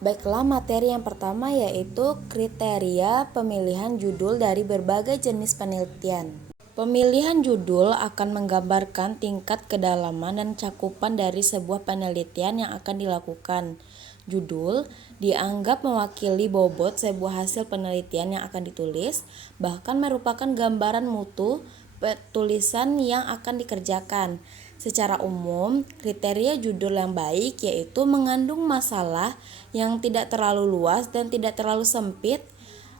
Baiklah, materi yang pertama yaitu kriteria pemilihan judul dari berbagai jenis penelitian. Pemilihan judul akan menggambarkan tingkat kedalaman dan cakupan dari sebuah penelitian yang akan dilakukan. Judul dianggap mewakili bobot sebuah hasil penelitian yang akan ditulis, bahkan merupakan gambaran mutu tulisan yang akan dikerjakan. Secara umum, kriteria judul yang baik yaitu mengandung masalah yang tidak terlalu luas dan tidak terlalu sempit.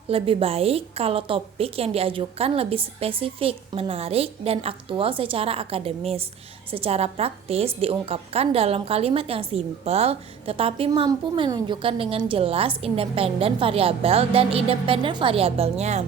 Lebih baik kalau topik yang diajukan lebih spesifik, menarik, dan aktual secara akademis. Secara praktis diungkapkan dalam kalimat yang simpel, tetapi mampu menunjukkan dengan jelas independen variabel dan independen variabelnya.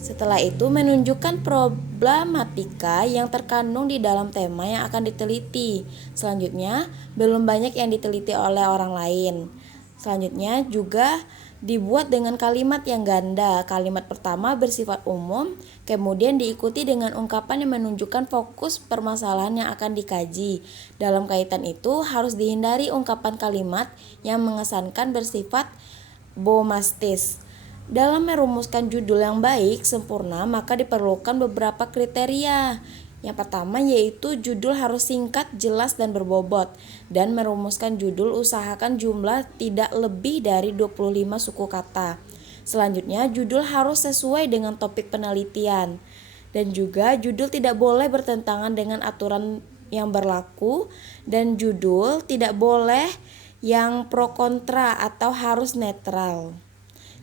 Setelah itu menunjukkan problematika yang terkandung di dalam tema yang akan diteliti. Selanjutnya, belum banyak yang diteliti oleh orang lain. Selanjutnya juga dibuat dengan kalimat yang ganda. Kalimat pertama bersifat umum, kemudian diikuti dengan ungkapan yang menunjukkan fokus permasalahan yang akan dikaji. Dalam kaitan itu harus dihindari ungkapan kalimat yang mengesankan bersifat bombastis. Dalam merumuskan judul yang baik sempurna, maka diperlukan beberapa kriteria. Yang pertama yaitu judul harus singkat, jelas, dan berbobot. Dan merumuskan judul usahakan jumlah tidak lebih dari 25 suku kata. Selanjutnya, judul harus sesuai dengan topik penelitian. Dan juga judul tidak boleh bertentangan dengan aturan yang berlaku, dan judul tidak boleh yang pro kontra atau harus netral.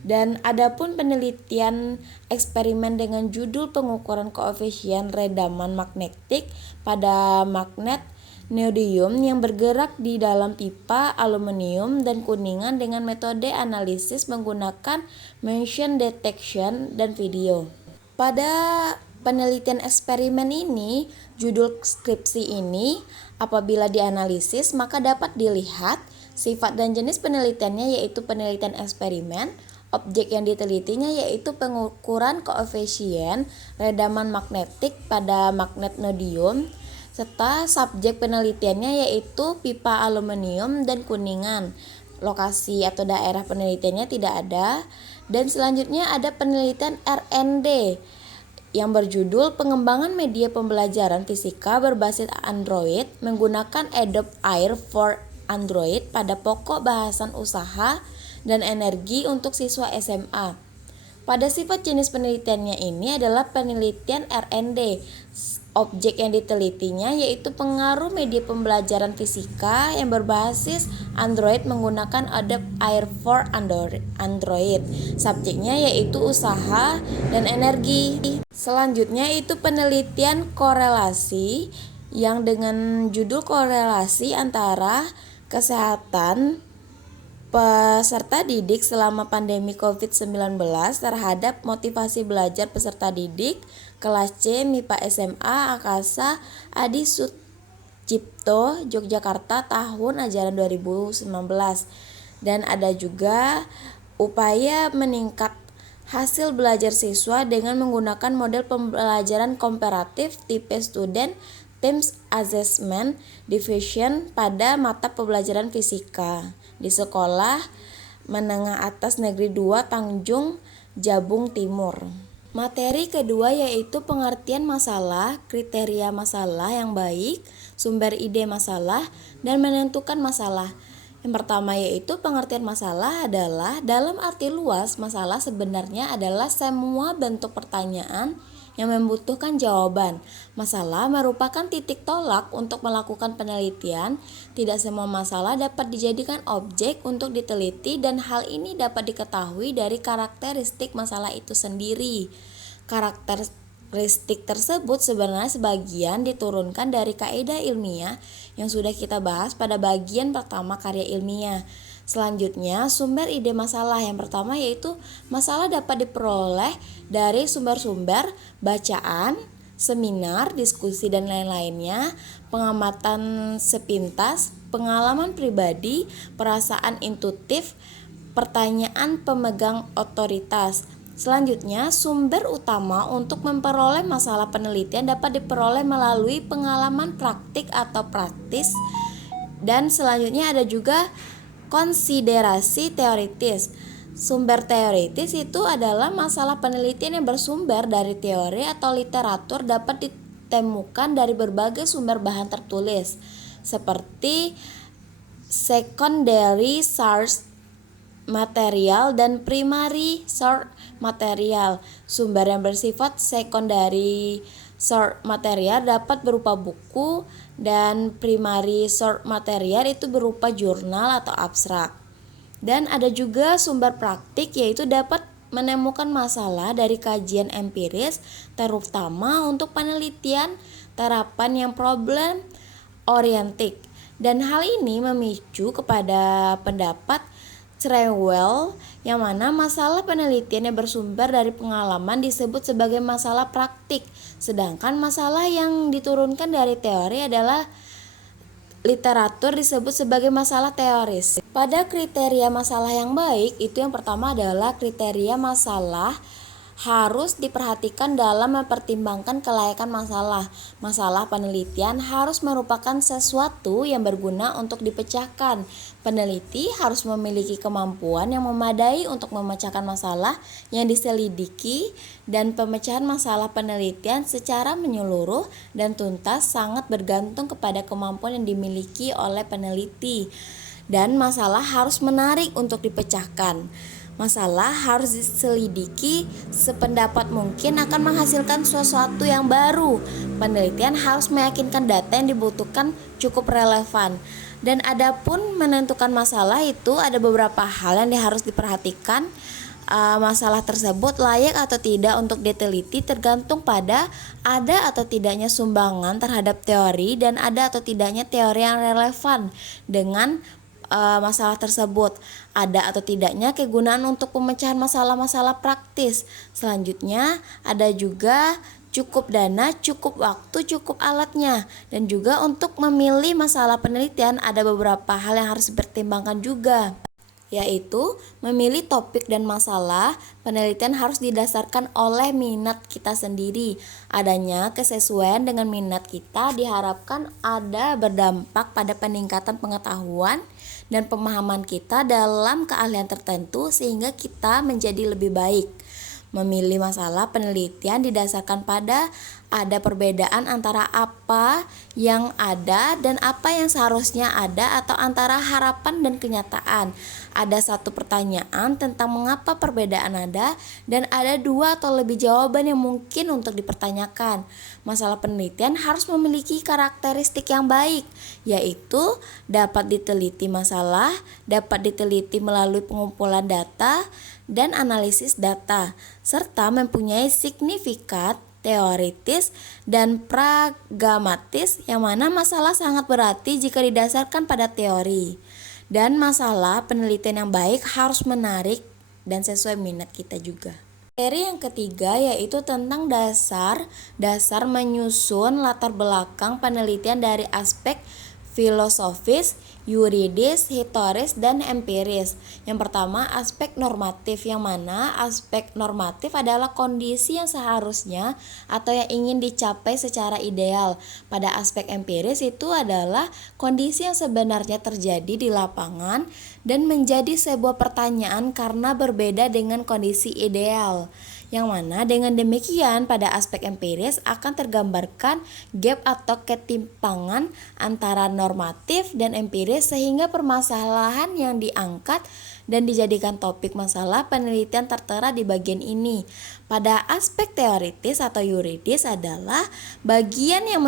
Dan adapun penelitian eksperimen dengan judul pengukuran koefisien redaman magnetik pada magnet neodymium yang bergerak di dalam pipa aluminium dan kuningan dengan metode analisis menggunakan motion detection dan video. Pada penelitian eksperimen ini, judul skripsi ini apabila dianalisis maka dapat dilihat sifat dan jenis penelitiannya yaitu penelitian eksperimen. Objek yang ditelitinya yaitu pengukuran koefisien redaman magnetik pada magnet neodymium, serta subjek penelitiannya yaitu pipa aluminium dan kuningan. Lokasi atau daerah penelitiannya tidak ada. Dan selanjutnya ada penelitian R&D yang berjudul pengembangan media pembelajaran fisika berbasis Android menggunakan Adobe Air for Android pada pokok bahasan usaha dan energi untuk siswa SMA. Pada sifat jenis penelitiannya ini adalah penelitian R&D. Objek yang ditelitinya yaitu pengaruh media pembelajaran fisika yang berbasis Android menggunakan Adobe Air for Android. Subjeknya yaitu usaha dan energi. Selanjutnya itu penelitian korelasi yang dengan judul korelasi antara kesehatan peserta didik selama pandemi COVID-19 terhadap motivasi belajar peserta didik kelas C MIPA SMA Akasa Adi Sucipto Yogyakarta tahun ajaran 2019. Dan ada juga upaya meningkat hasil belajar siswa dengan menggunakan model pembelajaran komparatif tipe student Teams Assessment Division pada mata pembelajaran fisika di Sekolah Menengah Atas Negeri 2 Tanjung Jabung Timur. Materi kedua yaitu pengertian masalah, kriteria masalah yang baik, sumber ide masalah, dan menentukan masalah. Yang pertama yaitu pengertian masalah adalah dalam arti luas, masalah sebenarnya adalah semua bentuk pertanyaan yang membutuhkan jawaban. Masalah merupakan titik tolak untuk melakukan penelitian. Tidak semua masalah dapat dijadikan objek untuk diteliti dan hal ini dapat diketahui dari karakteristik masalah itu sendiri. Karakteristik tersebut sebenarnya sebagian diturunkan dari kaidah ilmiah yang sudah kita bahas pada bagian pertama karya ilmiah. Selanjutnya, sumber ide masalah. Yang pertama yaitu masalah dapat diperoleh dari sumber-sumber bacaan, seminar, diskusi, dan lain-lainnya, pengamatan sepintas, pengalaman pribadi, perasaan intuitif, pertanyaan pemegang otoritas. Selanjutnya, sumber utama untuk memperoleh masalah penelitian dapat diperoleh melalui pengalaman praktik atau praktis. Dan selanjutnya ada juga Konsiderasi teoritis. Sumber teoritis itu adalah masalah penelitian yang bersumber dari teori atau literatur dapat ditemukan dari berbagai sumber bahan tertulis, seperti secondary source material dan primary source material. Sumber yang bersifat secondary source material dapat berupa buku, dan primary source material itu berupa jurnal atau abstrak. Dan ada juga sumber praktik, yaitu dapat menemukan masalah dari kajian empiris, terutama untuk penelitian terapan yang problem oriented. Dan hal ini memicu kepada pendapat Trewell, yang mana masalah penelitian yang bersumber dari pengalaman disebut sebagai masalah praktik, sedangkan masalah yang diturunkan dari teori adalah literatur disebut sebagai masalah teoris. Pada kriteria masalah yang baik, itu yang pertama adalah kriteria masalah harus diperhatikan dalam mempertimbangkan kelayakan masalah. Masalah penelitian harus merupakan sesuatu yang berguna untuk dipecahkan. Peneliti harus memiliki kemampuan yang memadai untuk memecahkan masalah yang diselidiki, dan pemecahan masalah penelitian secara menyeluruh dan tuntas sangat bergantung kepada kemampuan yang dimiliki oleh peneliti. Dan masalah harus menarik untuk dipecahkan. Masalah harus diselidiki sependapat mungkin akan menghasilkan sesuatu yang baru. Penelitian harus meyakinkan data yang dibutuhkan cukup relevan. Dan adapun menentukan masalah itu ada beberapa hal yang harus diperhatikan. Masalah tersebut layak atau tidak untuk diteliti tergantung pada ada atau tidaknya sumbangan terhadap teori, dan ada atau tidaknya teori yang relevan dengan masalah tersebut, ada atau tidaknya kegunaan untuk pemecahan masalah-masalah praktis. Selanjutnya ada juga cukup dana, cukup waktu, cukup alatnya. Dan juga untuk memilih masalah penelitian ada beberapa hal yang harus dipertimbangkan juga, yaitu memilih topik dan masalah penelitian harus didasarkan oleh minat kita sendiri. Adanya kesesuaian dengan minat kita diharapkan ada berdampak pada peningkatan pengetahuan dan pemahaman kita dalam keahlian tertentu, sehingga kita menjadi lebih baik. Memilih masalah penelitian didasarkan pada ada perbedaan antara apa yang ada dan apa yang seharusnya ada, atau antara harapan dan kenyataan. Ada satu pertanyaan tentang mengapa perbedaan ada, dan ada dua atau lebih jawaban yang mungkin untuk dipertanyakan. Masalah penelitian harus memiliki karakteristik yang baik, yaitu dapat diteliti masalah, dapat diteliti melalui pengumpulan data dan analisis data, serta mempunyai signifikat teoritis dan pragmatis, yang mana masalah sangat berarti jika didasarkan pada teori. Dan masalah penelitian yang baik harus menarik dan sesuai minat kita juga. Materi yang ketiga yaitu tentang dasar menyusun latar belakang penelitian dari aspek filosofis, yuridis, historis, dan empiris. Yang pertama, aspek normatif, yang mana aspek normatif adalah kondisi yang seharusnya atau yang ingin dicapai secara ideal. Pada aspek empiris itu adalah kondisi yang sebenarnya terjadi di lapangan dan menjadi sebuah pertanyaan karena berbeda dengan kondisi ideal. Yang mana dengan demikian pada aspek empiris akan tergambarkan gap atau ketimpangan antara normatif dan empiris, sehingga permasalahan yang diangkat dan dijadikan topik masalah penelitian tertera di bagian ini. Pada aspek teoritis atau yuridis adalah bagian yang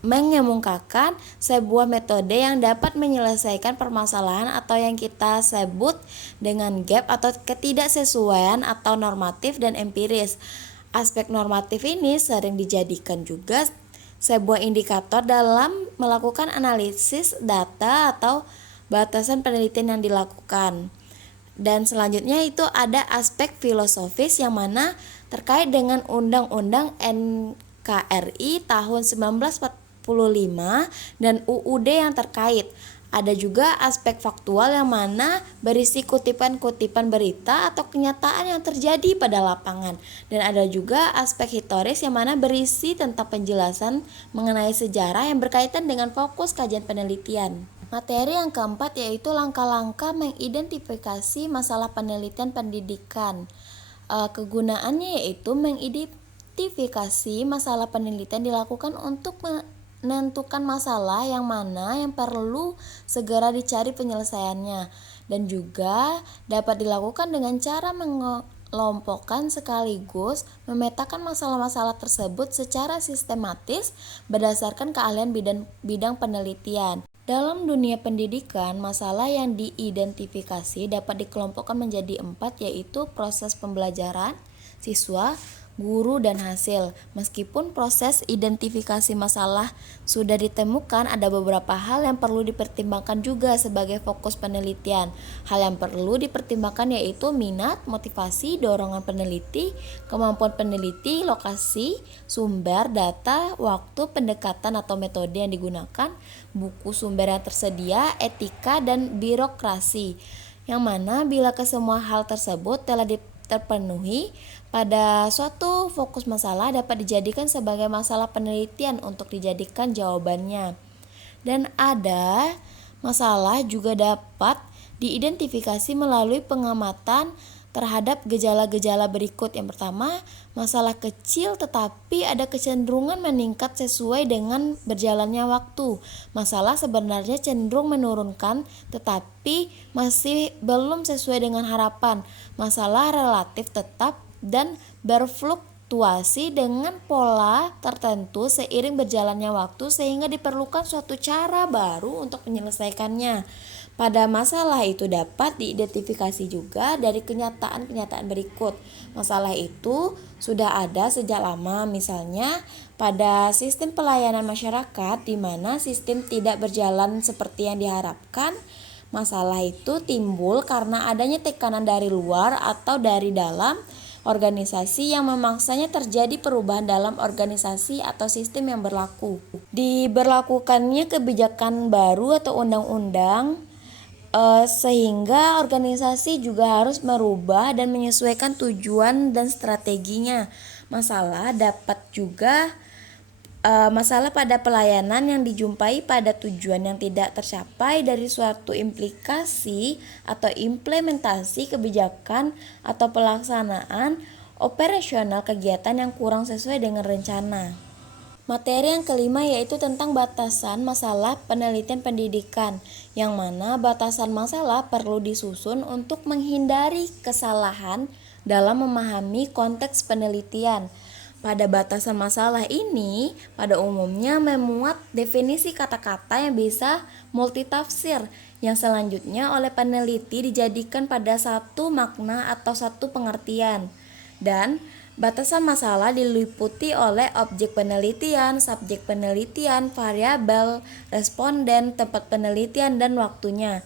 mengemukakan sebuah metode yang dapat menyelesaikan permasalahan atau yang kita sebut dengan gap atau ketidaksesuaian atau normatif dan empiris. Aspek normatif ini sering dijadikan juga sebuah indikator dalam melakukan analisis data atau batasan penelitian yang dilakukan. Dan selanjutnya itu ada aspek filosofis, yang mana terkait dengan Undang-Undang NKRI tahun 1945 dan UUD yang terkait. Ada juga aspek faktual yang mana berisi kutipan-kutipan berita atau kenyataan yang terjadi pada lapangan. Dan ada juga aspek historis yang mana berisi tentang penjelasan mengenai sejarah yang berkaitan dengan fokus kajian penelitian. Materi yang keempat yaitu langkah-langkah mengidentifikasi masalah penelitian pendidikan. Kegunaannya yaitu mengidentifikasi masalah penelitian dilakukan untuk menentukan masalah yang mana yang perlu segera dicari penyelesaiannya, dan juga dapat dilakukan dengan cara mengelompokkan sekaligus memetakan masalah-masalah tersebut secara sistematis berdasarkan keahlian bidang penelitian. Dalam dunia pendidikan, masalah yang diidentifikasi dapat dikelompokkan menjadi 4, yaitu proses pembelajaran, siswa, guru, dan hasil. Meskipun proses identifikasi masalah sudah ditemukan, ada beberapa hal yang perlu dipertimbangkan juga sebagai fokus penelitian. Hal yang perlu dipertimbangkan yaitu minat, motivasi, dorongan peneliti, kemampuan peneliti, lokasi, sumber, data, waktu, pendekatan atau metode yang digunakan, buku sumber yang tersedia, etika, dan birokrasi. Yang mana bila kesemua hal tersebut telah terpenuhi, pada suatu fokus masalah dapat dijadikan sebagai masalah penelitian untuk dijadikan jawabannya. Dan ada masalah juga dapat diidentifikasi melalui pengamatan terhadap gejala-gejala berikut. Yang pertama, masalah kecil tetapi ada kecenderungan meningkat sesuai dengan berjalannya waktu. Masalah sebenarnya cenderung menurunkan tetapi masih belum sesuai dengan harapan. Masalah relatif tetap dan berfluktuasi dengan pola tertentu seiring berjalannya waktu, sehingga diperlukan suatu cara baru untuk menyelesaikannya. Pada masalah itu dapat diidentifikasi juga dari kenyataan-kenyataan berikut. Masalah itu sudah ada sejak lama, misalnya pada sistem pelayanan masyarakat di mana sistem tidak berjalan seperti yang diharapkan. Masalah itu timbul karena adanya tekanan dari luar atau dari dalam organisasi yang memaksanya terjadi perubahan dalam organisasi atau sistem yang berlaku. Diberlakukannya kebijakan baru atau undang-undang sehingga organisasi juga harus merubah dan menyesuaikan tujuan dan strateginya. Masalah dapat juga masalah pada pelayanan yang dijumpai pada tujuan yang tidak tercapai dari suatu implikasi atau implementasi kebijakan atau pelaksanaan operasional kegiatan yang kurang sesuai dengan rencana. Materi yang kelima yaitu tentang batasan masalah penelitian pendidikan, yang mana batasan masalah perlu disusun untuk menghindari kesalahan dalam memahami konteks penelitian. Pada batasan masalah ini, pada umumnya memuat definisi kata-kata yang bisa multitafsir, yang selanjutnya oleh peneliti dijadikan pada satu makna atau satu pengertian. Dan batasan masalah diliputi oleh objek penelitian, subjek penelitian, variabel, responden, tempat penelitian, dan waktunya.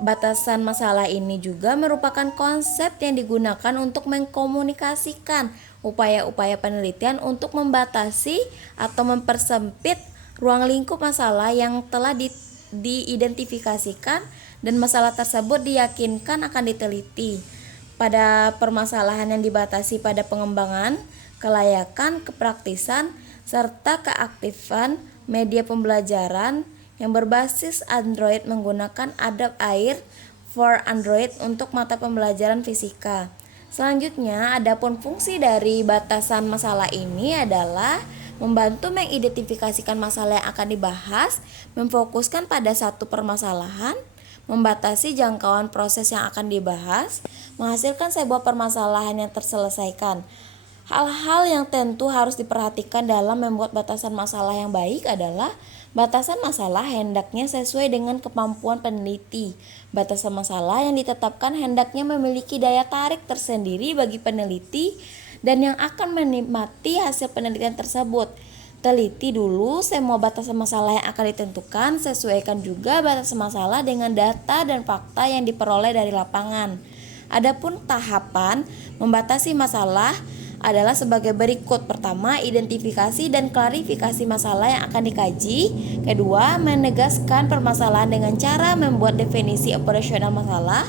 Batasan masalah ini juga merupakan konsep yang digunakan untuk mengkomunikasikan upaya-upaya penelitian untuk membatasi atau mempersempit ruang lingkup masalah yang telah diidentifikasikan dan masalah tersebut diyakinkan akan diteliti. Pada permasalahan yang dibatasi pada pengembangan, kelayakan, kepraktisan, serta keaktifan media pembelajaran yang berbasis Android menggunakan Adobe Air for Android untuk mata pembelajaran fisika. Selanjutnya, adapun fungsi dari batasan masalah ini adalah membantu mengidentifikasikan masalah yang akan dibahas, memfokuskan pada satu permasalahan, membatasi jangkauan proses yang akan dibahas, menghasilkan sebuah permasalahan yang terselesaikan. Hal-hal yang tentu harus diperhatikan dalam membuat batasan masalah yang baik adalah batasan masalah hendaknya sesuai dengan kemampuan peneliti. Batasan masalah yang ditetapkan hendaknya memiliki daya tarik tersendiri bagi peneliti dan yang akan menikmati hasil penelitian tersebut. Teliti dulu semua batasan masalah yang akan ditentukan, sesuaikan juga batasan masalah dengan data dan fakta yang diperoleh dari lapangan. Adapun tahapan membatasi masalah adalah sebagai berikut. Pertama, identifikasi dan klarifikasi masalah yang akan dikaji. Kedua, menegaskan permasalahan dengan cara membuat definisi operasional masalah.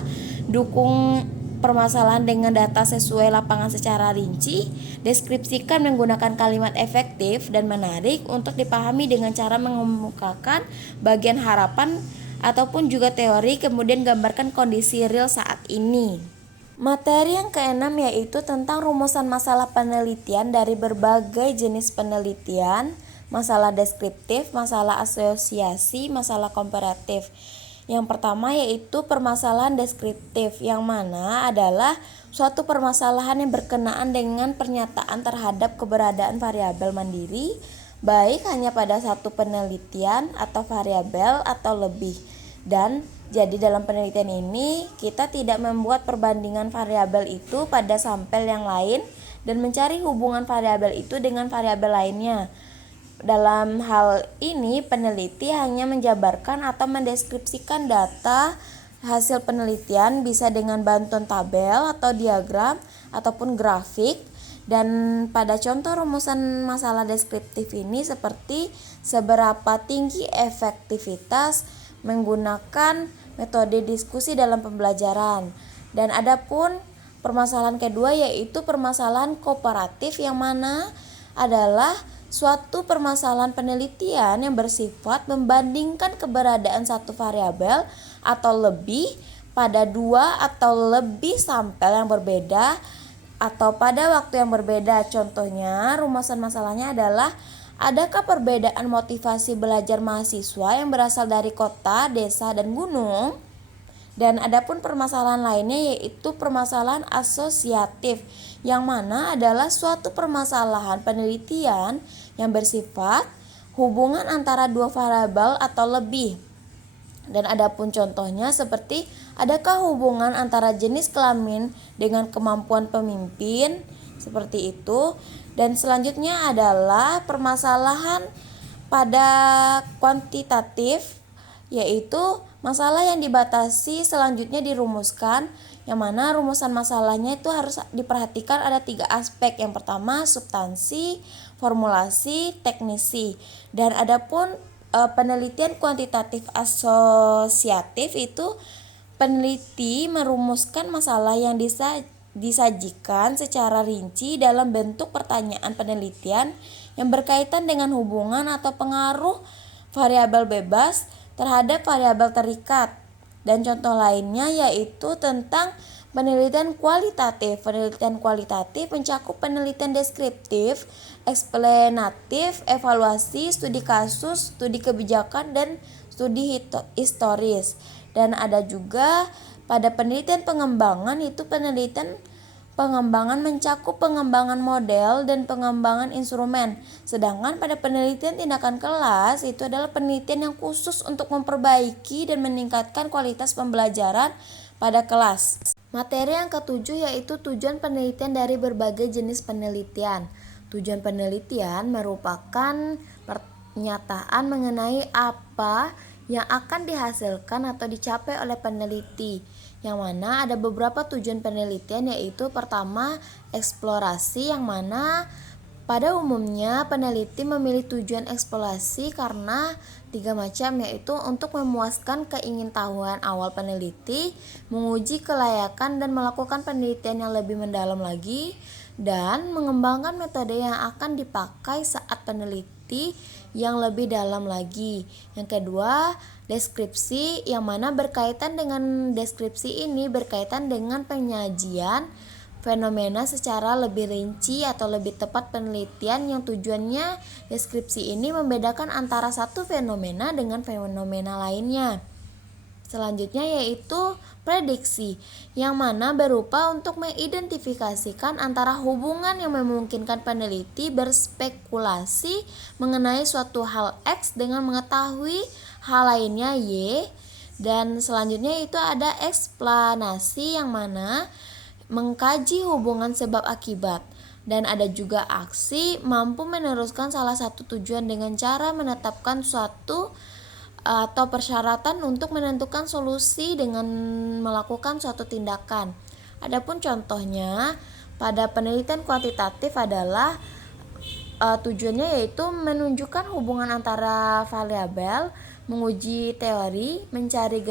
Dukung permasalahan dengan data sesuai lapangan secara rinci. Deskripsikan menggunakan kalimat efektif dan menarik untuk dipahami dengan cara mengemukakan bagian harapan ataupun juga teori, kemudian gambarkan kondisi real saat ini. Materi yang keenam yaitu tentang rumusan masalah penelitian dari berbagai jenis penelitian, masalah deskriptif, masalah asosiasi, masalah komparatif. Yang pertama yaitu permasalahan deskriptif, yang mana adalah suatu permasalahan yang berkenaan dengan pernyataan terhadap keberadaan variabel mandiri, baik hanya pada satu penelitian atau variabel atau lebih. Dan jadi dalam penelitian ini kita tidak membuat perbandingan variabel itu pada sampel yang lain dan mencari hubungan variabel itu dengan variabel lainnya. Dalam hal ini, peneliti hanya menjabarkan atau mendeskripsikan data hasil penelitian, bisa dengan bantuan tabel atau diagram ataupun grafik. Dan pada contoh rumusan masalah deskriptif ini seperti seberapa tinggi efektivitas menggunakan metode diskusi dalam pembelajaran. Dan adapun permasalahan kedua yaitu permasalahan komparatif, yang mana adalah suatu permasalahan penelitian yang bersifat membandingkan keberadaan satu variabel atau lebih pada dua atau lebih sampel yang berbeda atau pada waktu yang berbeda. Contohnya, rumusan masalahnya adalah adakah perbedaan motivasi belajar mahasiswa yang berasal dari kota, desa, dan gunung? Dan adapun permasalahan lainnya yaitu permasalahan asosiatif, yang mana adalah suatu permasalahan penelitian yang bersifat hubungan antara dua variabel atau lebih. Dan adapun contohnya seperti adakah hubungan antara jenis kelamin dengan kemampuan pemimpin, seperti itu. Dan selanjutnya adalah permasalahan pada kuantitatif, yaitu masalah yang dibatasi selanjutnya dirumuskan, yang mana rumusan masalahnya itu harus diperhatikan ada 3 aspek. Yang pertama substansi, formulasi, teknisi. Dan adapun penelitian kuantitatif asosiatif itu peneliti merumuskan masalah yang disajikan secara rinci dalam bentuk pertanyaan penelitian yang berkaitan dengan hubungan atau pengaruh variabel bebas terhadap variabel terikat. Dan contoh lainnya yaitu tentang penelitian kualitatif. Penelitian kualitatif mencakup penelitian deskriptif, eksplanatif, evaluasi, studi kasus, studi kebijakan, dan studi historis. Dan ada juga pada penelitian pengembangan, itu penelitian pengembangan mencakup pengembangan model dan pengembangan instrumen. Sedangkan pada penelitian tindakan kelas itu adalah penelitian yang khusus untuk memperbaiki dan meningkatkan kualitas pembelajaran pada kelas. Materi yang ketujuh yaitu tujuan penelitian dari berbagai jenis penelitian. Tujuan penelitian merupakan pernyataan mengenai apa yang akan dihasilkan atau dicapai oleh peneliti, yang mana ada beberapa tujuan penelitian, yaitu pertama eksplorasi, yang mana pada umumnya peneliti memilih tujuan eksplorasi karena 3 macam, yaitu untuk memuaskan keingintahuan awal peneliti, menguji kelayakan dan melakukan penelitian yang lebih mendalam lagi, dan mengembangkan metode yang akan dipakai saat peneliti yang lebih dalam lagi. Yang kedua, deskripsi, yang mana berkaitan dengan deskripsi ini berkaitan dengan penyajian fenomena secara lebih rinci atau lebih tepat penelitian yang tujuannya deskripsi ini membedakan antara satu fenomena dengan fenomena lainnya. Selanjutnya yaitu prediksi, yang mana berupa untuk mengidentifikasikan antara hubungan yang memungkinkan peneliti berspekulasi mengenai suatu hal X dengan mengetahui hal lainnya Y. Dan selanjutnya itu ada eksplanasi, yang mana mengkaji hubungan sebab akibat. Dan ada juga aksi, mampu meneruskan salah satu tujuan dengan cara menetapkan suatu atau persyaratan untuk menentukan solusi dengan melakukan suatu tindakan. Adapun contohnya, pada penelitian kuantitatif adalah tujuannya yaitu menunjukkan hubungan antara variabel, menguji teori, mencari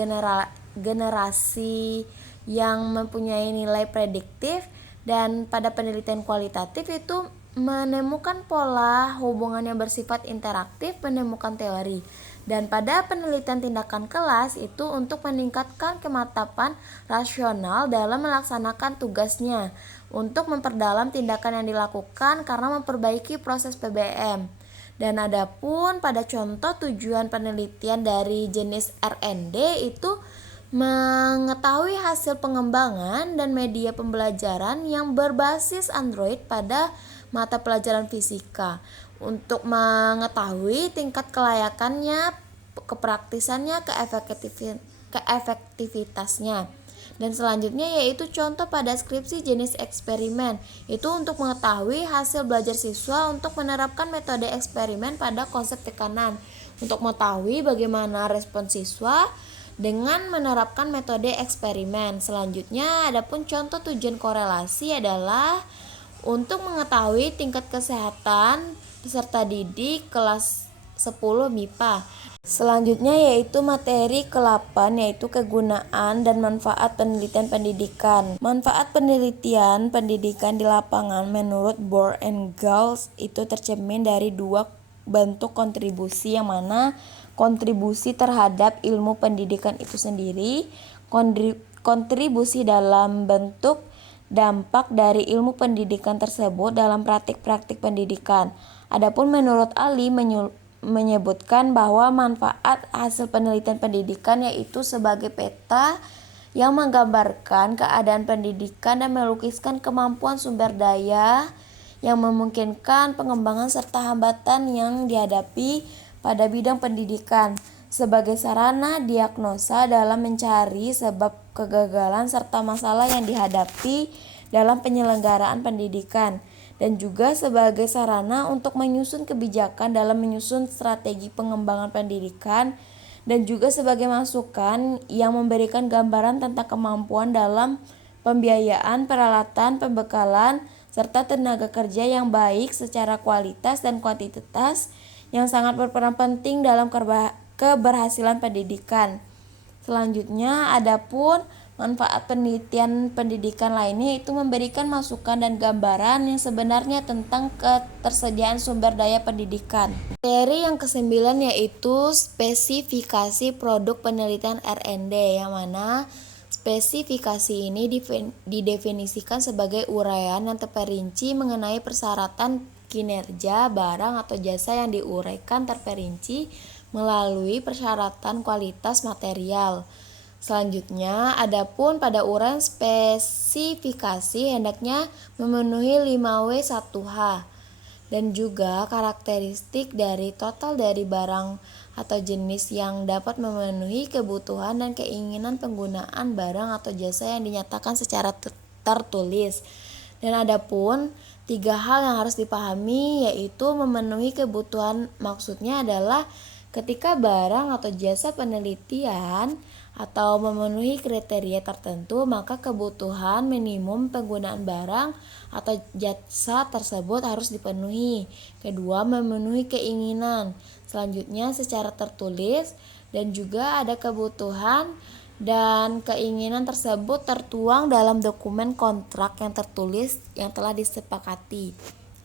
generasi yang mempunyai nilai prediktif, dan pada penelitian kualitatif itu menemukan pola hubungan yang bersifat interaktif, menemukan teori. Dan pada penelitian tindakan kelas itu untuk meningkatkan kemantapan rasional dalam melaksanakan tugasnya, untuk memperdalam tindakan yang dilakukan karena memperbaiki proses PBM. Dan adapun pada contoh tujuan penelitian dari jenis R&D itu mengetahui hasil pengembangan dan media pembelajaran yang berbasis Android pada mata pelajaran fisika, untuk mengetahui tingkat kelayakannya, kepraktisannya, keefektivitasnya. Dan selanjutnya yaitu contoh pada skripsi jenis eksperimen, itu untuk mengetahui hasil belajar siswa untuk menerapkan metode eksperimen pada konsep tekanan, untuk mengetahui bagaimana respon siswa dengan menerapkan metode eksperimen. Selanjutnya adapun contoh tujuan korelasi adalah untuk mengetahui tingkat kesehatan peserta didik kelas 10 MIPA. Selanjutnya yaitu materi ke-8 yaitu kegunaan dan manfaat penelitian pendidikan. Manfaat penelitian pendidikan di lapangan menurut Bohr and Gauss itu tercermin dari dua bentuk kontribusi, yang mana kontribusi terhadap ilmu pendidikan itu sendiri, kontribusi dalam bentuk dampak dari ilmu pendidikan tersebut dalam praktik-praktik pendidikan. Adapun menurut Ali menyebutkan bahwa manfaat hasil penelitian pendidikan yaitu sebagai peta yang menggambarkan keadaan pendidikan dan melukiskan kemampuan sumber daya yang memungkinkan pengembangan serta hambatan yang dihadapi pada bidang pendidikan, sebagai sarana diagnosa dalam mencari sebab kegagalan serta masalah yang dihadapi dalam penyelenggaraan pendidikan, dan juga sebagai sarana untuk menyusun kebijakan dalam menyusun strategi pengembangan pendidikan, dan juga sebagai masukan yang memberikan gambaran tentang kemampuan dalam pembiayaan, peralatan, pembekalan, serta tenaga kerja yang baik secara kualitas dan kuantitas, yang sangat berperan penting dalam keberhasilan pendidikan. Selanjutnya adapun manfaat penelitian pendidikan lainnya itu memberikan masukan dan gambaran yang sebenarnya tentang ketersediaan sumber daya pendidikan. Materi yang ke-9 yaitu spesifikasi produk penelitian R&D, yang mana spesifikasi ini didefinisikan sebagai uraian yang terperinci mengenai persyaratan kinerja barang atau jasa yang diuraikan terperinci melalui persyaratan kualitas material. Selanjutnya, adapun pada uraian spesifikasi hendaknya memenuhi 5W1H, dan juga karakteristik dari total dari barang atau jenis yang dapat memenuhi kebutuhan dan keinginan penggunaan barang atau jasa yang dinyatakan secara tertulis. Dan adapun 3 hal yang harus dipahami yaitu memenuhi kebutuhan, maksudnya adalah ketika barang atau jasa penelitian atau memenuhi kriteria tertentu, maka kebutuhan minimum penggunaan barang atau jasa tersebut harus dipenuhi. Kedua, memenuhi keinginan. Selanjutnya secara tertulis, dan juga ada kebutuhan dan keinginan tersebut tertuang dalam dokumen kontrak yang tertulis yang telah disepakati.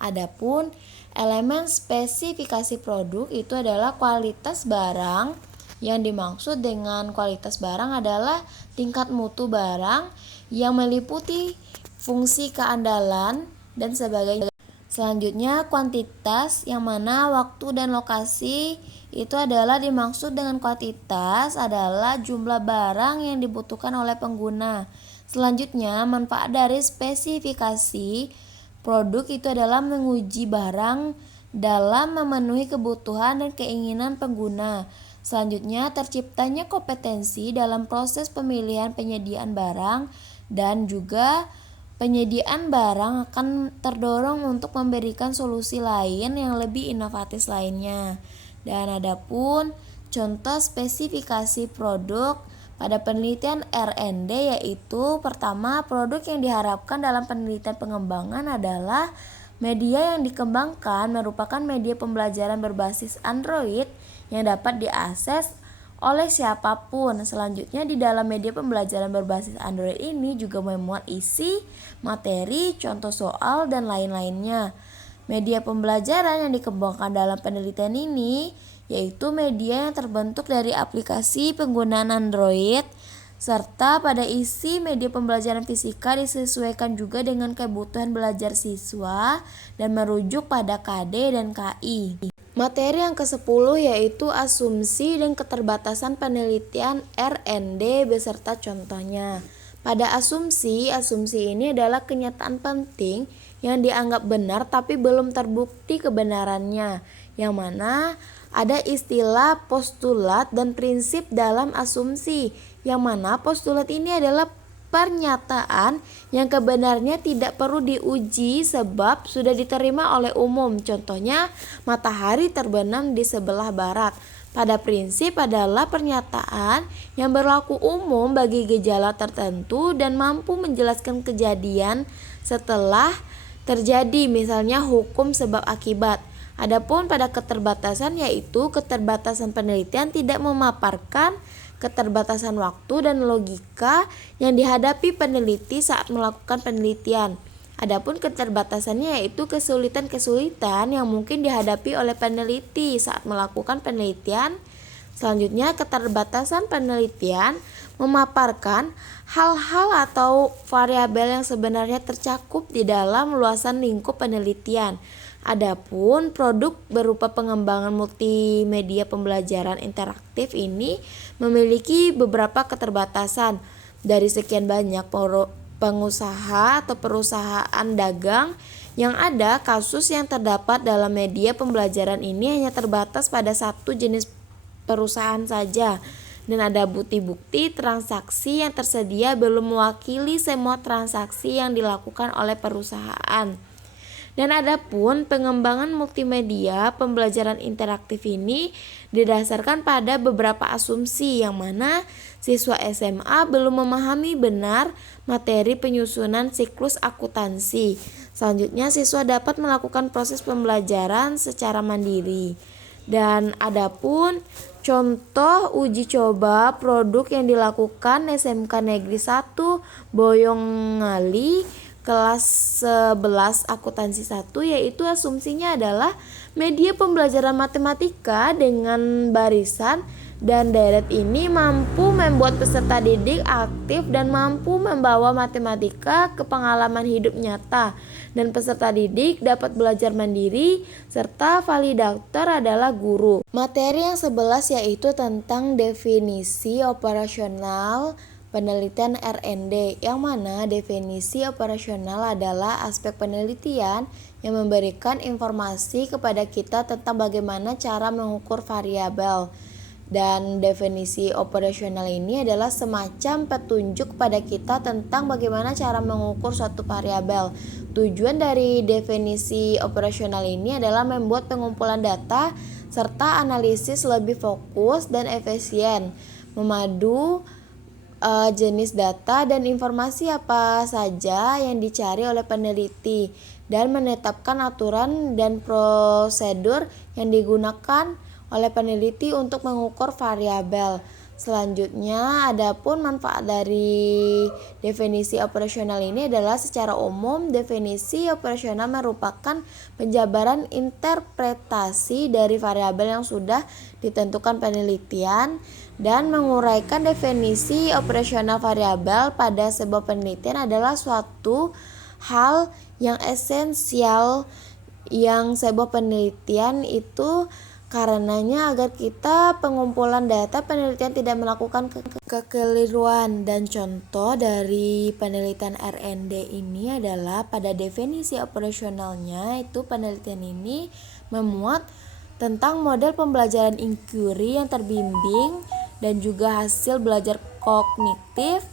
Adapun elemen spesifikasi produk itu adalah kualitas barang. Yang dimaksud dengan kualitas barang adalah tingkat mutu barang yang meliputi fungsi keandalan dan sebagainya. Selanjutnya kuantitas, yang mana waktu dan lokasi itu adalah dimaksud dengan kuantitas adalah jumlah barang yang dibutuhkan oleh pengguna. Selanjutnya manfaat dari spesifikasi produk itu adalah menguji barang dalam memenuhi kebutuhan dan keinginan pengguna. Selanjutnya terciptanya kompetensi dalam proses pemilihan penyediaan barang, dan juga penyediaan barang akan terdorong untuk memberikan solusi lain yang lebih inovatif lainnya. Dan adapun contoh spesifikasi produk Pada penelitian R&D yaitu pertama, produk yang diharapkan dalam penelitian pengembangan adalah media yang dikembangkan merupakan media pembelajaran berbasis Android yang dapat diakses oleh siapapun. Selanjutnya, di dalam media pembelajaran berbasis Android ini juga memuat isi, materi, contoh soal, dan lain-lainnya. Media pembelajaran yang dikembangkan dalam penelitian ini yaitu media yang terbentuk dari aplikasi penggunaan Android, serta pada isi media pembelajaran fisika disesuaikan juga dengan kebutuhan belajar siswa dan merujuk pada KD dan KI. Materi yang ke-10 yaitu asumsi dan keterbatasan penelitian R&D beserta contohnya. Pada asumsi ini adalah kenyataan penting yang dianggap benar tapi belum terbukti kebenarannya, yang mana ada istilah postulat dan prinsip dalam asumsi, yang mana postulat ini adalah pernyataan yang kebenarnya tidak perlu diuji sebab sudah diterima oleh umum. Contohnya, matahari terbenam di sebelah barat. Pada prinsip adalah pernyataan yang berlaku umum bagi gejala tertentu dan mampu menjelaskan kejadian setelah terjadi, misalnya hukum sebab akibat. Adapun pada keterbatasan yaitu keterbatasan penelitian tidak memaparkan keterbatasan waktu dan logika yang dihadapi peneliti saat melakukan penelitian. Adapun keterbatasannya yaitu kesulitan-kesulitan yang mungkin dihadapi oleh peneliti saat melakukan penelitian. Selanjutnya, keterbatasan penelitian memaparkan hal-hal atau variabel yang sebenarnya tercakup di dalam luasan lingkup penelitian. Adapun produk berupa pengembangan multimedia pembelajaran interaktif ini memiliki beberapa keterbatasan. Dari sekian banyak pengusaha atau perusahaan dagang yang ada, kasus yang terdapat dalam media pembelajaran ini hanya terbatas pada satu jenis perusahaan saja, dan ada bukti-bukti transaksi yang tersedia belum mewakili semua transaksi yang dilakukan oleh perusahaan. Dan adapun pengembangan multimedia pembelajaran interaktif ini didasarkan pada beberapa asumsi, yang mana siswa SMA belum memahami benar materi penyusunan siklus akuntansi. Selanjutnya, siswa dapat melakukan proses pembelajaran secara mandiri. Dan adapun contoh uji coba produk yang dilakukan SMK Negeri 1 Boyolali kelas 11 akuntansi 1 yaitu asumsinya adalah media pembelajaran matematika dengan barisan dan deret ini mampu membuat peserta didik aktif dan mampu membawa matematika ke pengalaman hidup nyata, dan peserta didik dapat belajar mandiri serta validator adalah guru. Materi yang 11 yaitu tentang definisi operasional penelitian R&D, yang mana definisi operasional adalah aspek penelitian yang memberikan informasi kepada kita tentang bagaimana cara mengukur variabel. Dan definisi operasional ini adalah semacam petunjuk pada kita tentang bagaimana cara mengukur suatu variabel. Tujuan dari definisi operasional ini adalah membuat pengumpulan data serta analisis lebih fokus dan efisien, memadu jenis data dan informasi apa saja yang dicari oleh peneliti, dan menetapkan aturan dan prosedur yang digunakan oleh peneliti untuk mengukur variabel. Selanjutnya, adapun manfaat dari definisi operasional ini adalah secara umum definisi operasional merupakan penjabaran interpretasi dari variabel yang sudah ditentukan penelitian, dan menguraikan definisi operasional variabel pada sebuah penelitian adalah suatu hal yang esensial yang sebuah penelitian itu karenanya agar kita pengumpulan data penelitian tidak melakukan kekeliruan. Dan contoh dari penelitian R&D ini adalah pada definisi operasionalnya itu penelitian ini memuat tentang model pembelajaran inquiry yang terbimbing dan juga hasil belajar kognitif.